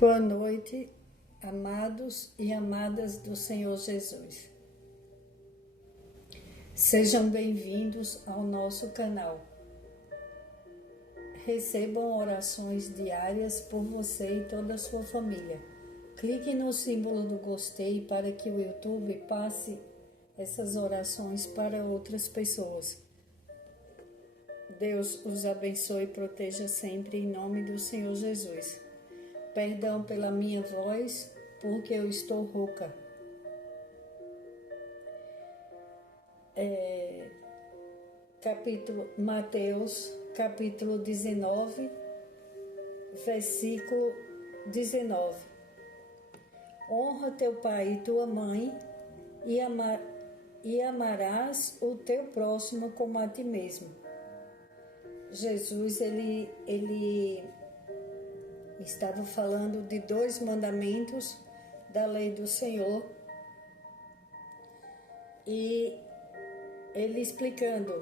Boa noite, amados e amadas do Senhor Jesus. Sejam bem-vindos ao nosso canal. Recebam orações diárias por você e toda a sua família. Clique no símbolo do gostei para que o YouTube passe essas orações para outras pessoas. Deus os abençoe e proteja sempre em nome do Senhor Jesus. Perdão pela minha voz, porque eu estou rouca. Mateus, capítulo 19, versículo 19. Honra teu pai e tua mãe e amarás o teu próximo como a ti mesmo. Jesus, ele estava falando de 2 mandamentos da lei do Senhor e ele explicando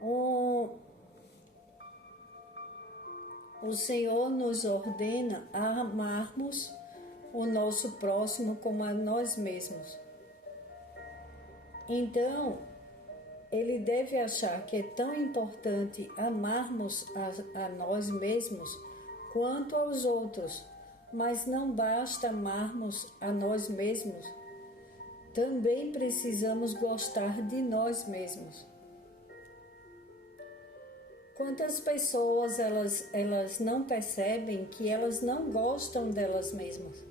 o Senhor nos ordena a amarmos o nosso próximo como a nós mesmos. Então, ele deve achar que é tão importante amarmos a nós mesmos quanto aos outros, mas não basta amarmos a nós mesmos, também precisamos gostar de nós mesmos. Quantas pessoas elas não percebem que elas não gostam delas mesmas?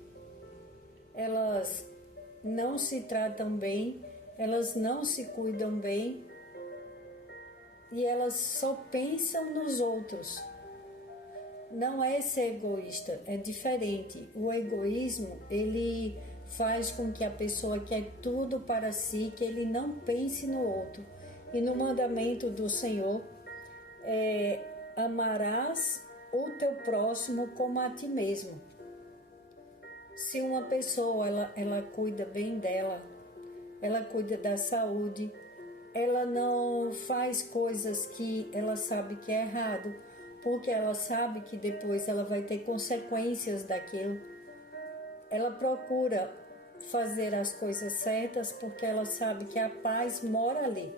Elas não se tratam bem, elas não se cuidam bem e elas só pensam nos outros. Não é ser egoísta, é diferente. O egoísmo, ele faz com que a pessoa quer tudo para si, que ele não pense no outro. E no mandamento do Senhor, amarás o teu próximo como a ti mesmo. Se uma pessoa, ela cuida bem dela, ela cuida da saúde, ela não faz coisas que ela sabe que é errado, porque ela sabe que depois ela vai ter consequências daquilo. Ela procura fazer as coisas certas porque ela sabe que a paz mora ali.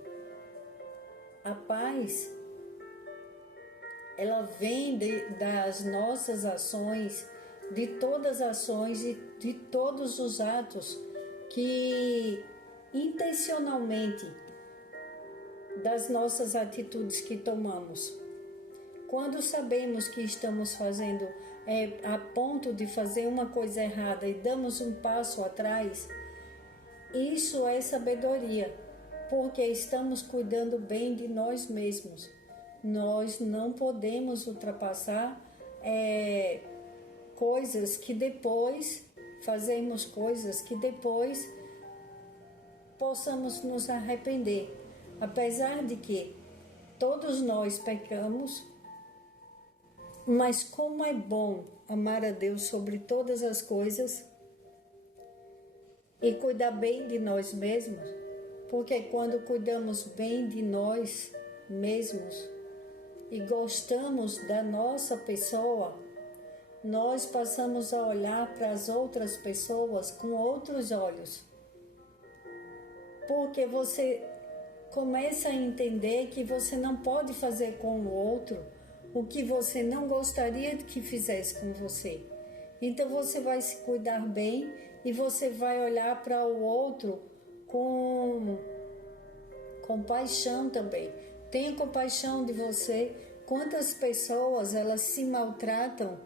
A paz, ela vem das nossas ações, de todas as ações e de todos os atos que intencionalmente das nossas atitudes que tomamos. Quando sabemos que estamos fazendo a ponto de fazer uma coisa errada e damos um passo atrás, isso é sabedoria, porque estamos cuidando bem de nós mesmos. Nós não podemos ultrapassar coisas que depois, fazemos coisas que depois possamos nos arrepender. Apesar de que todos nós pecamos, mas como é bom amar a Deus sobre todas as coisas e cuidar bem de nós mesmos, porque quando cuidamos bem de nós mesmos e gostamos da nossa pessoa, nós passamos a olhar para as outras pessoas com outros olhos. Porque você começa a entender que você não pode fazer com o outro o que você não gostaria que fizesse com você. Então você vai se cuidar bem e você vai olhar para o outro com compaixão também. Tenha compaixão de você. Quantas pessoas elas se maltratam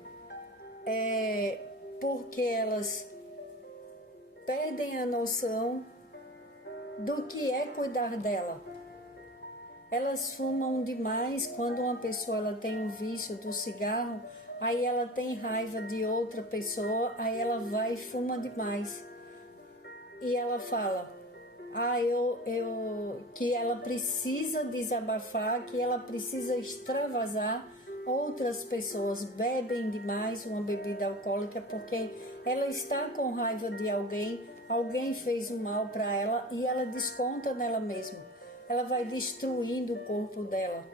porque elas perdem a noção do que é cuidar dela. Elas fumam demais. Quando uma pessoa ela tem um vício do cigarro, aí ela tem raiva de outra pessoa, aí ela vai e fuma demais. E ela fala, que ela precisa desabafar, que ela precisa extravasar. Outras pessoas bebem demais uma bebida alcoólica porque ela está com raiva de alguém fez um mal para ela e ela desconta nela mesma. Ela vai destruindo o corpo dela,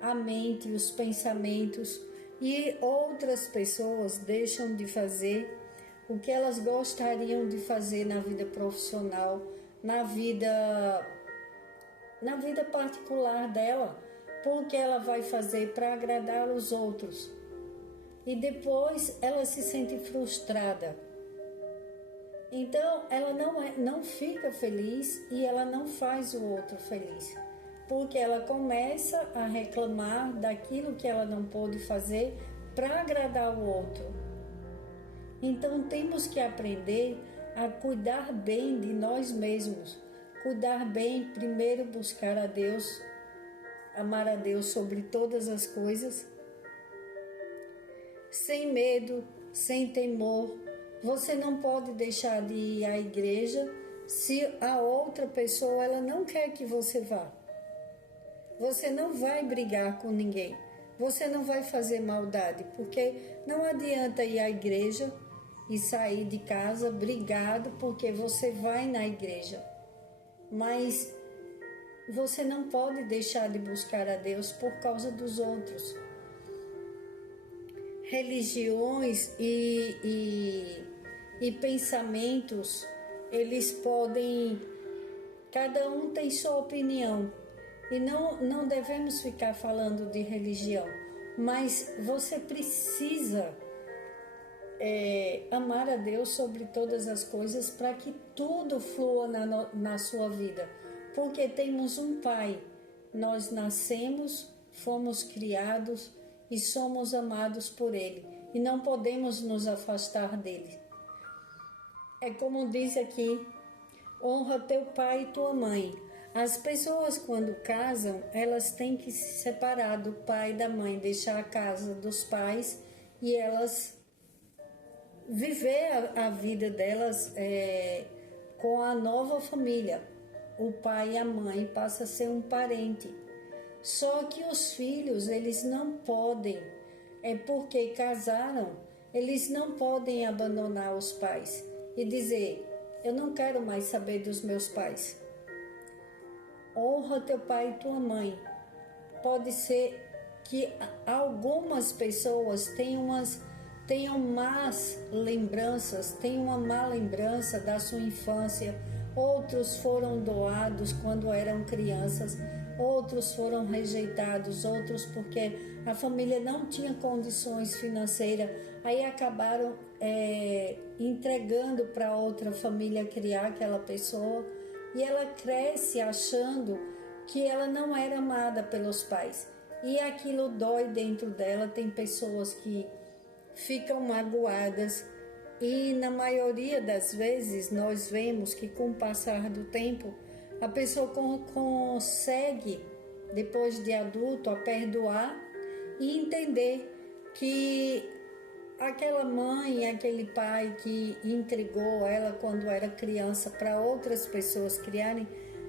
a mente, os pensamentos. e outras pessoas deixam de fazer o que elas gostariam de fazer na vida profissional, na vida particular dela, porque ela vai fazer para agradar os outros. E depois ela se sente frustrada. Então ela não fica feliz e ela não faz o outro feliz. Porque ela começa a reclamar daquilo que ela não pôde fazer para agradar o outro. Então temos que aprender a cuidar bem de nós mesmos. Cuidar bem, primeiro buscar a Deus, amar a Deus sobre todas as coisas, sem medo, sem temor. Você não pode deixar de ir à igreja se a outra pessoa ela não quer que você vá. Você não vai brigar com ninguém. Você não vai fazer maldade, porque não adianta ir à igreja e sair de casa brigado porque você vai na igreja. Mas você não pode deixar de buscar a Deus por causa dos outros. Religiões e pensamentos, eles podem... Cada um tem sua opinião. E não devemos ficar falando de religião. Mas você precisa amar a Deus sobre todas as coisas para que tudo flua na sua vida. Porque temos um Pai. Nós nascemos, fomos criados e somos amados por Ele. E não podemos nos afastar dele. É como diz aqui, honra teu pai e tua mãe. As pessoas quando casam, elas têm que se separar do pai e da mãe, deixar a casa dos pais e elas viver a vida delas com a nova família. O pai e a mãe passam a ser um parente. Só que os filhos, eles não podem, porque casaram, eles não podem abandonar os pais e dizer, eu não quero mais saber dos meus pais. Honra teu pai e tua mãe. Pode ser que algumas pessoas tenham más lembranças, tenham uma má lembrança da sua infância. Outros foram doados quando eram crianças, outros foram rejeitados, outros porque a família não tinha condições financeiras, aí acabaram entregando para outra família criar aquela pessoa e ela cresce achando que ela não era amada pelos pais e aquilo dói dentro dela. Tem pessoas que ficam magoadas e na maioria das vezes nós vemos que com o passar do tempo a pessoa consegue, depois de adulto, a perdoar e entender que aquela mãe, aquele pai que entregou ela quando era criança para outras pessoas criarem,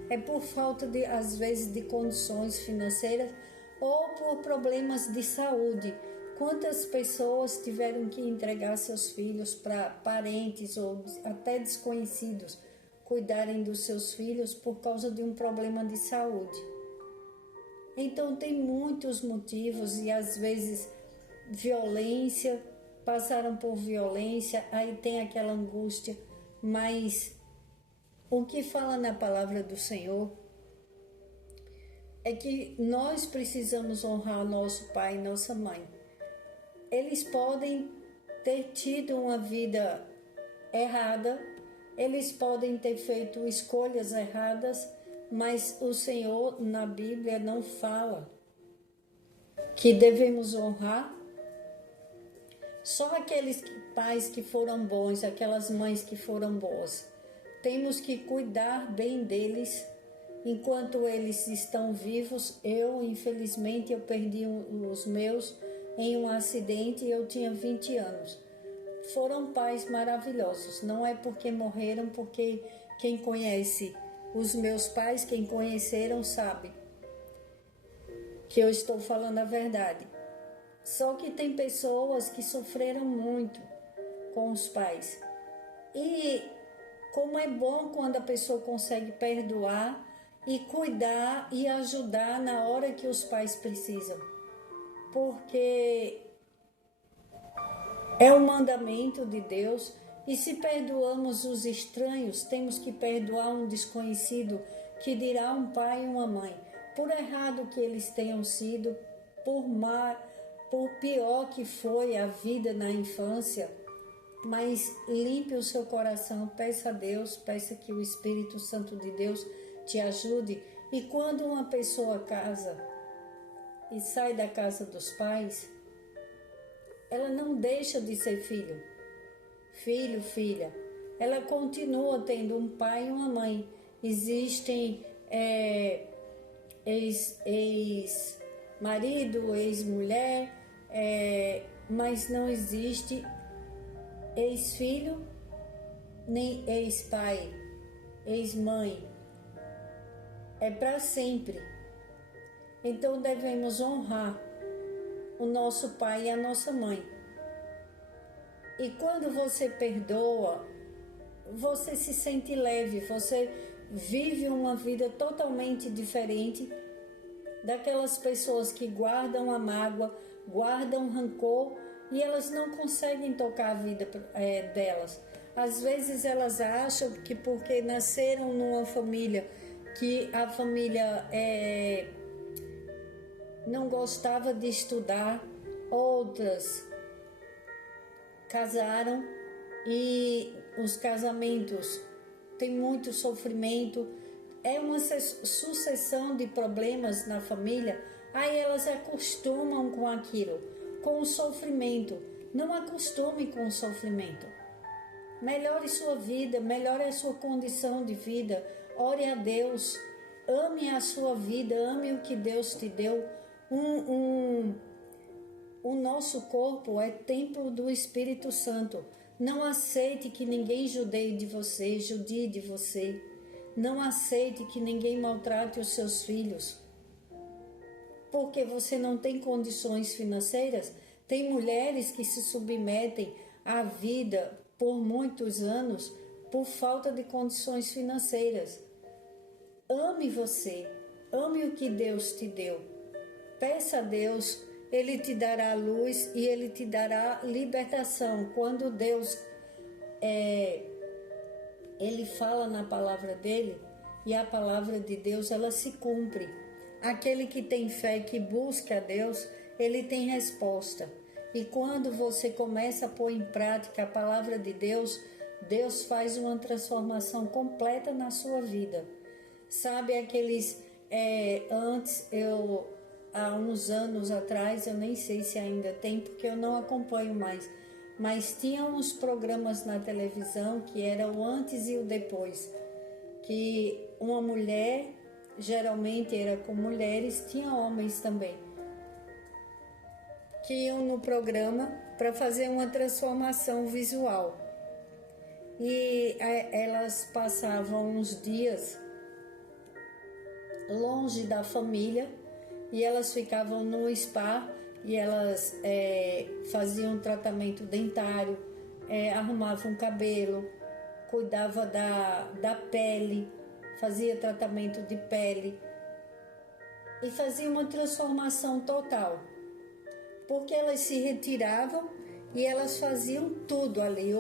é por falta de, às vezes, de condições financeiras ou por problemas de saúde. Quantas pessoas tiveram que entregar seus filhos para parentes ou até desconhecidos cuidarem dos seus filhos por causa de um problema de saúde? Então tem muitos motivos e às vezes violência, passaram por violência, aí tem aquela angústia, mas o que fala na palavra do Senhor é que nós precisamos honrar nosso pai e nossa mãe. Eles podem ter tido uma vida errada, eles podem ter feito escolhas erradas, mas o Senhor na Bíblia não fala que devemos honrar só aqueles pais que foram bons, aquelas mães que foram boas. Temos que cuidar bem deles enquanto eles estão vivos. Infelizmente, eu perdi os meus em um acidente e eu tinha 20 anos. Foram pais maravilhosos. Não é porque morreram, porque quem conhece os meus pais, quem conheceram, sabe que eu estou falando a verdade. Só que tem pessoas que sofreram muito com os pais. E como é bom quando a pessoa consegue perdoar e cuidar e ajudar na hora que os pais precisam. Porque É o mandamento de Deus. E se perdoamos os estranhos, temos que perdoar um desconhecido que dirá um pai e uma mãe, por errado que eles tenham sido, por pior que foi a vida na infância. Mas limpe o seu coração, peça a Deus, peça que o Espírito Santo de Deus te ajude. E quando uma pessoa casa e sai da casa dos pais, ela não deixa de ser filho, filha. Ela continua tendo um pai e uma mãe. Existem ex-marido, ex-mulher, mas não existe ex-filho, nem ex-pai, ex-mãe. É para sempre. Então devemos honrar o nosso pai e a nossa mãe. E quando você perdoa, você se sente leve, você vive uma vida totalmente diferente daquelas pessoas que guardam a mágoa, guardam rancor e elas não conseguem tocar a vida delas. Às vezes elas acham que porque nasceram numa família, que a família não gostava de estudar, outras casaram e os casamentos têm muito sofrimento, é uma sucessão de problemas na família, aí elas acostumam com aquilo, com o sofrimento. Não acostume com o sofrimento. Melhore sua vida, melhore a sua condição de vida, ore a Deus, ame a sua vida, ame o que Deus te deu. O nosso corpo é templo do Espírito Santo. Não aceite que ninguém judie de você. Não aceite que ninguém maltrate os seus filhos. Porque você não tem condições financeiras. Tem mulheres que se submetem à vida por muitos anos por falta de condições financeiras. Ame você. Ame o que Deus te deu. Peça a Deus, Ele te dará luz e Ele te dará libertação. Quando Deus, Ele fala na palavra dEle, e a palavra de Deus, ela se cumpre. Aquele que tem fé, que busca a Deus, ele tem resposta. E quando você começa a pôr em prática a palavra de Deus, Deus faz uma transformação completa na sua vida. Sabe aqueles, há uns anos atrás, eu nem sei se ainda tem, porque eu não acompanho mais, mas tinha uns programas na televisão que era o antes e o depois, que uma mulher, geralmente era com mulheres, tinha homens também, que iam no programa para fazer uma transformação visual. E elas passavam uns dias longe da família, e elas ficavam no spa e elas faziam tratamento dentário, arrumavam cabelo, cuidava da pele, fazia tratamento de pele e fazia uma transformação total, porque elas se retiravam e elas faziam tudo ali.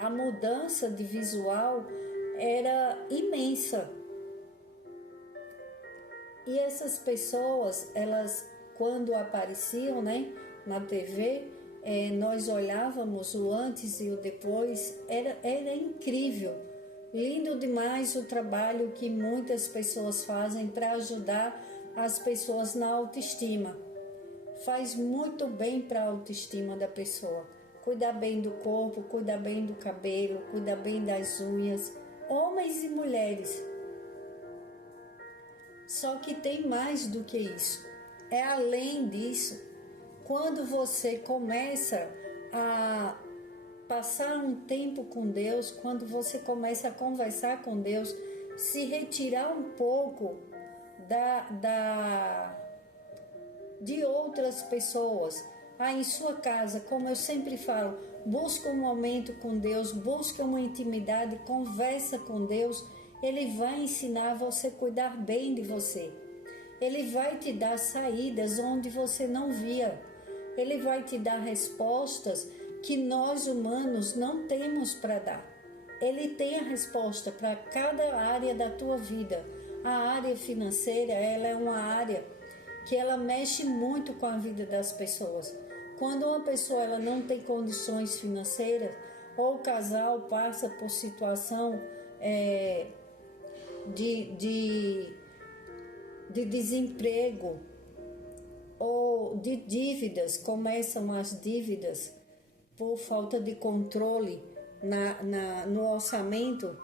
A mudança de visual era imensa. E essas pessoas, elas, quando apareciam, na TV, nós olhávamos o antes e o depois, era incrível. Lindo demais o trabalho que muitas pessoas fazem para ajudar as pessoas na autoestima. Faz muito bem para a autoestima da pessoa. Cuidar bem do corpo, cuidar bem do cabelo, cuidar bem das unhas, homens e mulheres. Só que tem mais do que isso. É além disso. Quando você começa a passar um tempo com Deus, quando você começa a conversar com Deus, se retirar um pouco de outras pessoas. Em sua casa, como eu sempre falo, busca um momento com Deus, busca uma intimidade, conversa com Deus. Ele vai ensinar você a cuidar bem de você. Ele vai te dar saídas onde você não via. Ele vai te dar respostas que nós humanos não temos para dar. Ele tem a resposta para cada área da tua vida. A área financeira, ela é uma área que ela mexe muito com a vida das pessoas. Quando uma pessoa ela não tem condições financeiras, ou o casal passa por situação de desemprego ou de dívidas, começam as dívidas por falta de controle no orçamento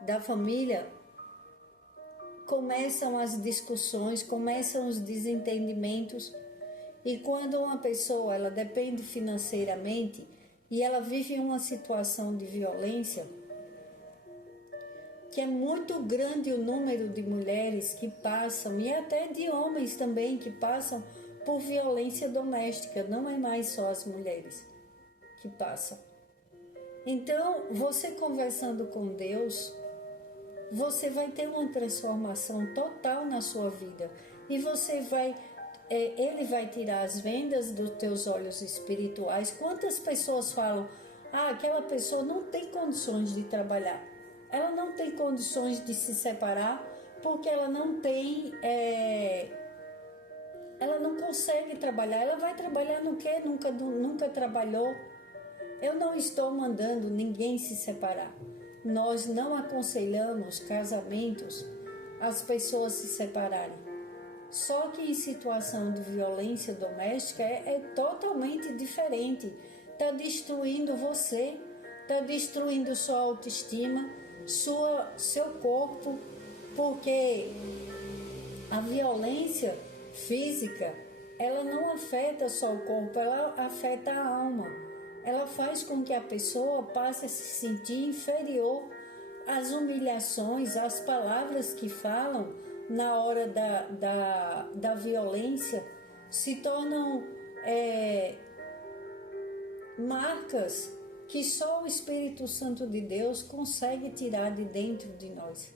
da família, começam as discussões, começam os desentendimentos. E quando uma pessoa ela depende financeiramente e ela vive uma situação de violência, que é muito grande o número de mulheres que passam, e até de homens também, que passam por violência doméstica, não é mais só as mulheres que passam. Então, você conversando com Deus, você vai ter uma transformação total na sua vida, e Ele vai tirar as vendas dos teus olhos espirituais. Quantas pessoas falam, aquela pessoa não tem condições de trabalhar, ela não tem condições de se separar, porque ela não tem, ela não consegue trabalhar. Ela vai trabalhar no quê? Nunca trabalhou. Eu não estou mandando ninguém se separar. Nós não aconselhamos casamentos as pessoas se separarem. Só que em situação de violência doméstica é totalmente diferente. Está destruindo você, está destruindo sua autoestima, seu corpo, porque a violência física, ela não afeta só o corpo, ela afeta a alma. Ela faz com que a pessoa passe a se sentir inferior. As humilhações, as palavras que falam na hora da violência se tornam marcas que só o Espírito Santo de Deus consegue tirar de dentro de nós.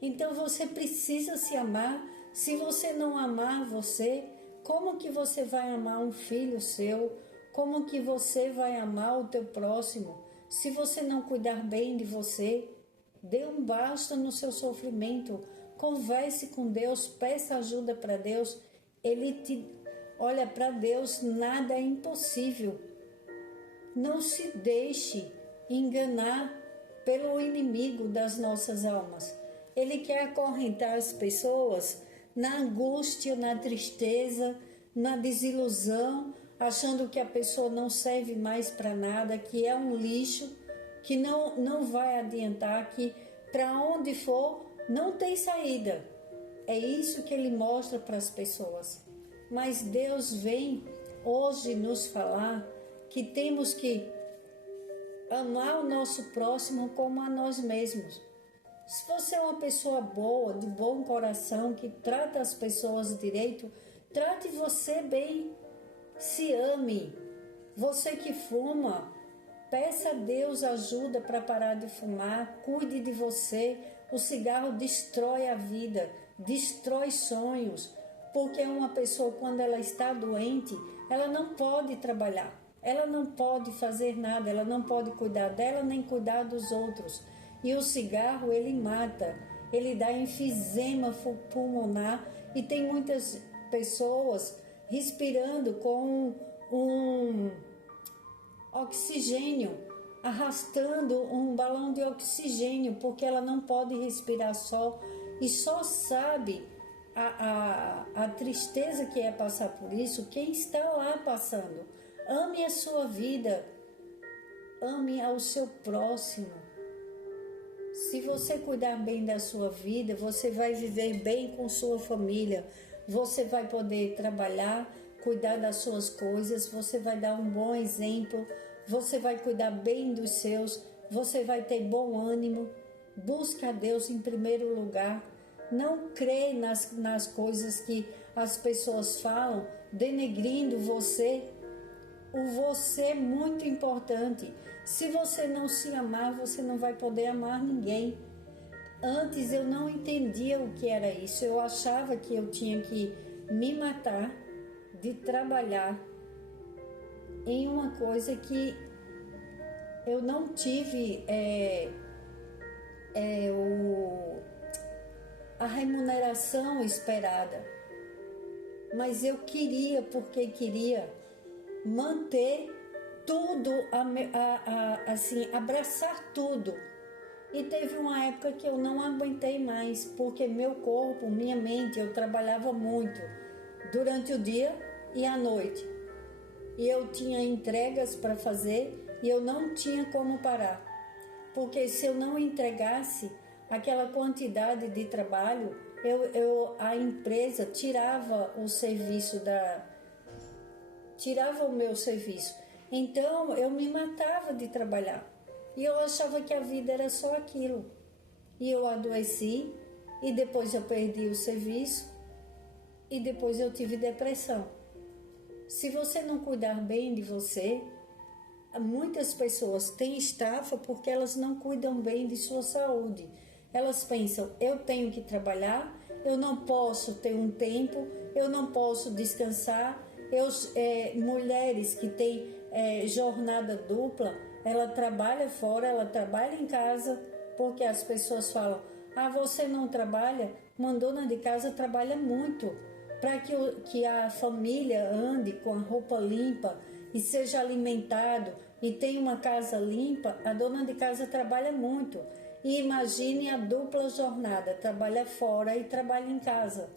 Então você precisa se amar. Se você não amar você, como que você vai amar um filho seu? Como que você vai amar o teu próximo? Se você não cuidar bem de você, dê um basta no seu sofrimento. Converse com Deus, peça ajuda para Deus. Olha, para Deus nada é impossível. Não se deixe enganar pelo inimigo das nossas almas. Ele quer acorrentar as pessoas na angústia, na tristeza, na desilusão, achando que a pessoa não serve mais para nada, que é um lixo, que não vai adiantar, que para onde for não tem saída. É isso que ele mostra para as pessoas. Mas Deus vem hoje nos falar que temos que amar o nosso próximo como a nós mesmos. Se você é uma pessoa boa, de bom coração, que trata as pessoas direito, trate você bem, se ame. Você que fuma, peça a Deus ajuda para parar de fumar, cuide de você. O cigarro destrói a vida, destrói sonhos, porque uma pessoa, quando ela está doente, ela não pode trabalhar, ela não pode fazer nada, ela não pode cuidar dela nem cuidar dos outros. E o cigarro, ele mata, ele dá enfisema pulmonar, e tem muitas pessoas respirando com um oxigênio, arrastando um balão de oxigênio, porque ela não pode respirar só, e só sabe a tristeza que é passar por isso quem está lá passando. Ame a sua vida, ame ao seu próximo. Se você cuidar bem da sua vida, você vai viver bem com sua família, você vai poder trabalhar, cuidar das suas coisas, você vai dar um bom exemplo, você vai cuidar bem dos seus, você vai ter bom ânimo. Busca a Deus em primeiro lugar. Não crê nas coisas que as pessoas falam, denegrindo você. O você é muito importante. Se você não se amar, você não vai poder amar ninguém. Antes eu não entendia o que era isso. Eu achava que eu tinha que me matar de trabalhar em uma coisa que eu não tive a remuneração esperada, mas eu queria, porque queria manter tudo, assim, abraçar tudo. E teve uma época que eu não aguentei mais, porque meu corpo, minha mente, eu trabalhava muito durante o dia e à noite. E eu tinha entregas para fazer e eu não tinha como parar. Porque se eu não entregasse aquela quantidade de trabalho, a empresa tirava o serviço tirava o meu serviço. Então eu me matava de trabalhar. E eu achava que a vida era só aquilo. E eu adoeci, e depois eu perdi o serviço, e depois eu tive depressão. Se você não cuidar bem de você, muitas pessoas têm estafa porque elas não cuidam bem de sua saúde. Elas pensam, eu tenho que trabalhar, eu não posso ter um tempo, eu não posso descansar. Mulheres que têm jornada dupla, ela trabalha fora, ela trabalha em casa, porque as pessoas falam, você não trabalha? Uma dona de casa trabalha muito, para que a família ande com a roupa limpa e seja alimentado e tenha uma casa limpa. A dona de casa trabalha muito. E imagine a dupla jornada, trabalha fora e trabalha em casa.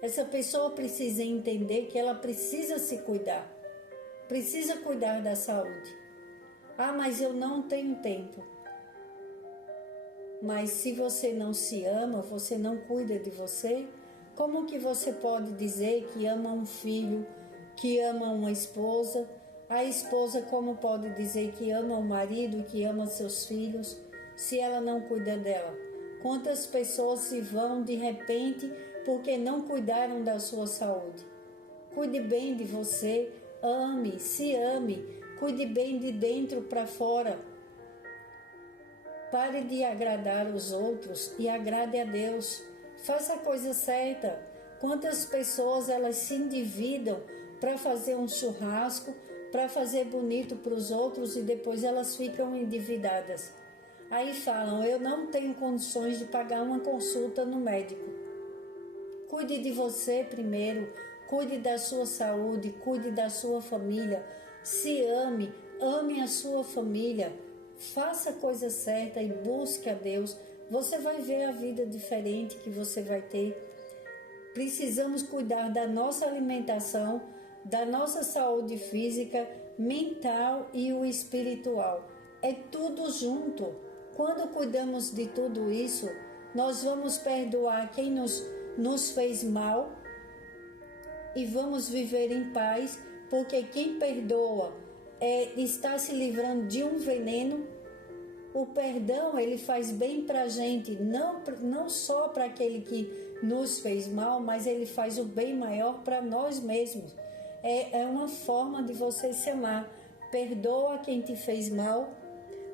Essa pessoa precisa entender que ela precisa se cuidar, precisa cuidar da saúde. Mas eu não tenho tempo. Mas se você não se ama, você não cuida de você, como que você pode dizer que ama um filho, que ama uma esposa? A esposa como pode dizer que ama o marido, que ama seus filhos, se ela não cuida dela? Quantas pessoas se vão de repente porque não cuidaram da sua saúde? Cuide bem de você, ame, se ame, cuide bem de dentro para fora. Pare de agradar os outros e agrade a Deus. Faça a coisa certa. Quantas pessoas elas se endividam para fazer um churrasco, para fazer bonito para os outros, e depois elas ficam endividadas. Aí falam, eu não tenho condições de pagar uma consulta no médico. Cuide de você primeiro, cuide da sua saúde, cuide da sua família. Se ame, ame a sua família. Faça a coisa certa e busque a Deus. Você vai ver a vida diferente que você vai ter. Precisamos cuidar da nossa alimentação, da nossa saúde física, mental e o espiritual. É tudo junto. Quando cuidamos de tudo isso, nós vamos perdoar quem nos fez mal e vamos viver em paz, porque quem perdoa está se livrando de um veneno. O perdão, ele faz bem para a gente, não só para aquele que nos fez mal, mas ele faz o bem maior para nós mesmos. É uma forma de você se amar. Perdoa quem te fez mal,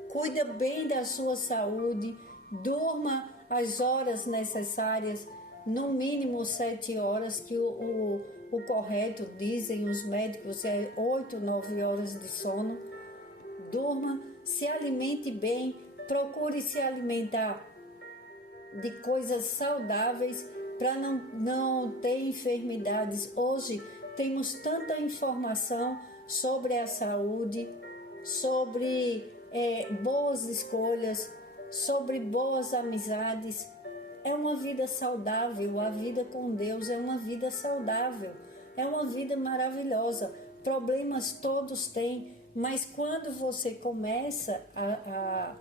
cuida bem da sua saúde, durma as horas necessárias, no mínimo 7 horas, que o correto, dizem os médicos, é 8, 9 horas de sono. Durma, se alimente bem, procure se alimentar de coisas saudáveis para não ter enfermidades. Hoje temos tanta informação sobre a saúde, sobre boas escolhas, sobre boas amizades. É uma vida saudável, a vida com Deus é uma vida saudável, é uma vida maravilhosa. Problemas todos têm, mas quando você começa a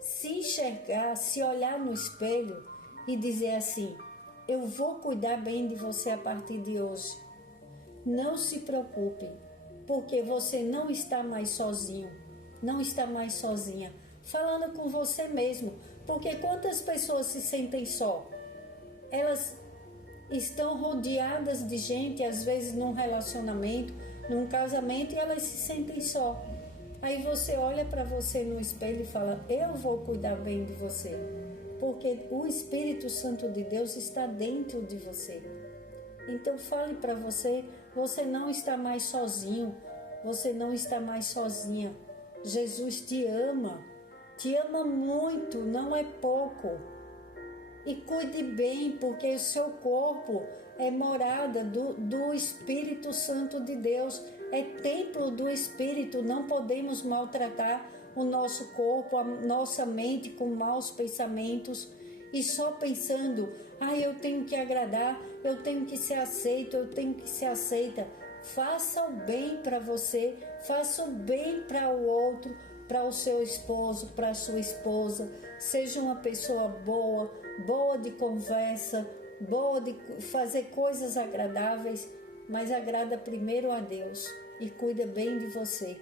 se enxergar, se olhar no espelho e dizer assim, eu vou cuidar bem de você a partir de hoje. Não se preocupe, porque você não está mais sozinho, não está mais sozinha. Falando com você mesmo, porque quantas pessoas se sentem só? Elas estão rodeadas de gente, às vezes num relacionamento, num casamento, e elas se sentem só. Aí você olha para você no espelho e fala, eu vou cuidar bem de você, porque o Espírito Santo de Deus está dentro de você. Então fale para você, Você não está mais sozinho, você não está mais sozinha. Jesus te ama muito, não é pouco. E cuide bem, porque o seu corpo é morada do Espírito Santo de Deus, é templo do Espírito. Não podemos maltratar o nosso corpo, a nossa mente com maus pensamentos e só pensando, eu tenho que agradar, eu tenho que ser aceito, eu tenho que ser aceita. Faça o bem para você, faça o bem para o outro, para o seu esposo, para a sua esposa. Seja uma pessoa boa de conversa, boa de fazer coisas agradáveis, mas agrada primeiro a Deus e cuida bem de você.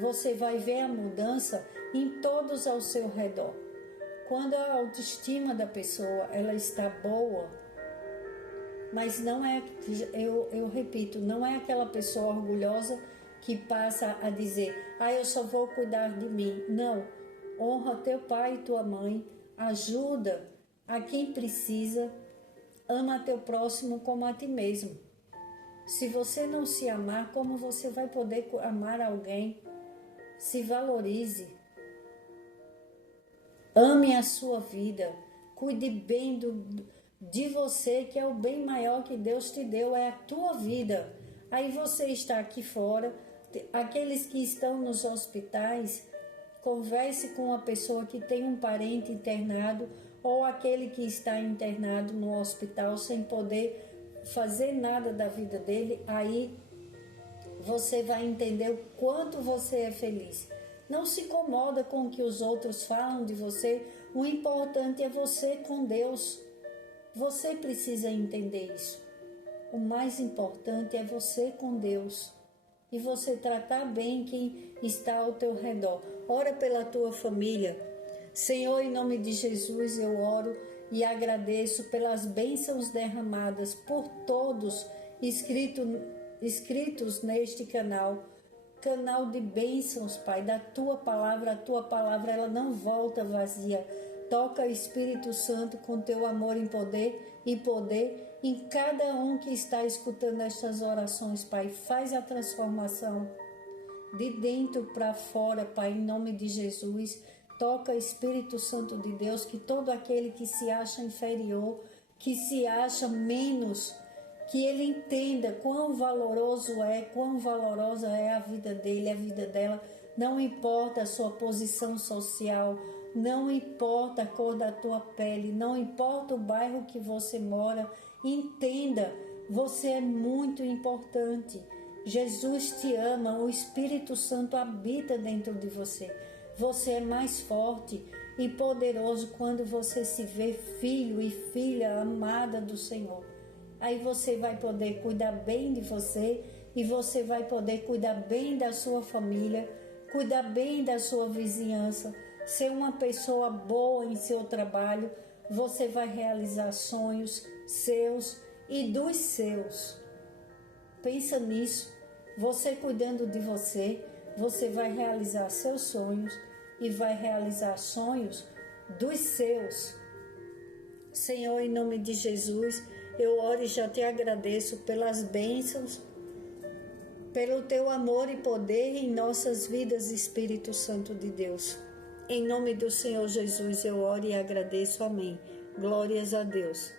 Você vai ver a mudança em todos ao seu redor. Quando a autoestima da pessoa ela está boa, mas não é, eu repito, não é aquela pessoa orgulhosa que passa a dizer, eu só vou cuidar de mim. Não, honra teu pai e tua mãe, ajuda a quem precisa, ama teu próximo como a ti mesmo. Se você não se amar, como você vai poder amar alguém? Se valorize, ame a sua vida, cuide bem de você, que é o bem maior que Deus te deu, é a tua vida. Aí você está aqui fora, aqueles que estão nos hospitais, converse com a pessoa que tem um parente internado ou aquele que está internado no hospital sem poder fazer nada da vida dele, aí você vai entender o quanto você é feliz. Não se incomoda com o que os outros falam de você, o importante é você com Deus. Você precisa entender isso. O mais importante é você com Deus e você tratar bem quem está ao teu redor. Ora pela tua família. Senhor, em nome de Jesus, eu oro e agradeço pelas bênçãos derramadas por todos inscritos neste canal de bênçãos, Pai, da Tua Palavra. A Tua Palavra, ela não volta vazia. Toca, Espírito Santo, com Teu amor e poder em cada um que está escutando estas orações, Pai. Faz a transformação de dentro para fora, Pai, em nome de Jesus. Toca, Espírito Santo de Deus, que todo aquele que se acha inferior, que se acha menos, que ele entenda quão valorosa é a vida dele, a vida dela. Não importa a sua posição social, não importa a cor da tua pele, não importa o bairro que você mora, entenda, você é muito importante. Jesus te ama, o Espírito Santo habita dentro de você. Você é mais forte e poderoso quando você se vê filho e filha amada do Senhor. Aí você vai poder cuidar bem de você e você vai poder cuidar bem da sua família, cuidar bem da sua vizinhança, ser uma pessoa boa em seu trabalho. Você vai realizar sonhos seus e dos seus. Pensa nisso. Você cuidando de você, você vai realizar seus sonhos e vai realizar sonhos dos seus. Senhor, em nome de Jesus, eu oro e já te agradeço pelas bênçãos, pelo teu amor e poder em nossas vidas, Espírito Santo de Deus. Em nome do Senhor Jesus, eu oro e agradeço. Amém. Glórias a Deus.